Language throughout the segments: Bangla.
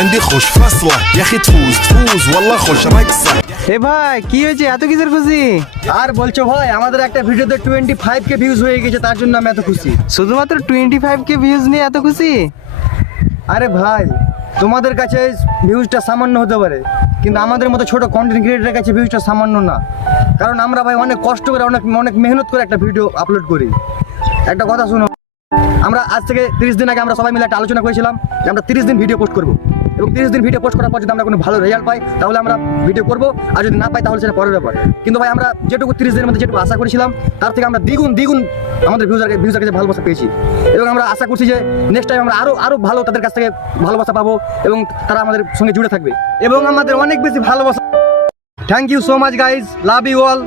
عندي خوش فصلة يا اخي تفوز والله خوش رقصة এ ভাই কি হয়েছে এত কিসের খুশি? আর বলছো ভাই আমাদের একটা ভিডিওতে 25K ভিউজ হয়ে গেছে, তার জন্য আমি এত খুশি। শুধুমাত্র 25K ভিউজ নিয়ে এত খুশি? আরে ভাই তোমাদের কাছে ভিউজটা সামান্য হতে পারে, কিন্তু আমাদের মতো ছোট কন্টেন্ট ক্রিয়েটরের কাছে ভিউজটা সামান্য না। কারণ আমরা ভাই অনেক কষ্ট করে অনেক মেহনত করে একটা ভিডিও আপলোড করি। একটা কথা শুনো, আমরা আজ থেকে 30 দিন আগে আমরা সবাই মিলে একটা আলোচনা করেছিলাম যে আমরা 30 দিন ভিডিও পোস্ট করবো, এবং 30 দিন ভিডিও পোস্ট করার পর যদি আমরা কোনো ভালো রেজাল্ট পাই তাহলে আমরা ভিডিও করবো, আর যদি না পাই তাহলে সেটা পরের ব্যাপার। কিন্তু ভাই আমরা যেটুকু 30 দিনের মধ্যে যেটুকু আশা করেছিলাম তার থেকে আমরা দ্বিগুণ আমাদের ভিউজার কাছে ভালোবাসা পেয়েছি, এবং আমরা আশা করছি যে নেক্সট টাইম আমরা আরো ভালো তাদের কাছ থেকে ভালোবাসা পাবো, এবং তারা আমাদের সঙ্গে জুড়ে থাকবে এবং আমাদের অনেক বেশি ভালোবাসা। Thank you so much guys, love you all.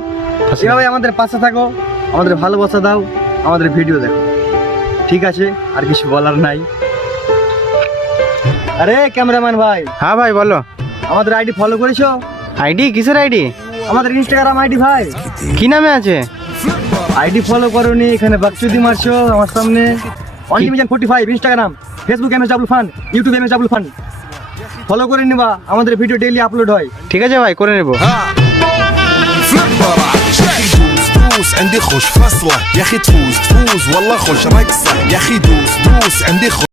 এভাবে আমাদের পাশে থাকো, আমাদের ভালোবাসা দাও, আমাদের ভিডিও দেখো। ঠিক আছে, আর কিছু বলার নাই। আরে ক্যামেরাম্যান ভাই। হ্যাঁ ভাই বলো। আমাদের আইডি ফলো করেছো? আইডি কিসের আইডি? আমাদের ইনস্টাগ্রাম আইডি ভাই। কি নামে আছে? আইডি ফলো করোনি, এখানে বাকচুদি মারছো আমার সামনে। অনলিমিশন 45 Instagram, Facebook MSW fun, YouTube MSW fun. Follow করে নিবা, আমাদের ভিডিও ডেইলি আপলোড হয়। ঠিক আছে ভাই, করে নেবো। دوس عندي خوش فصلة يا اخي تفوز والله خوش رقصة يا اخي دوس عندي خوش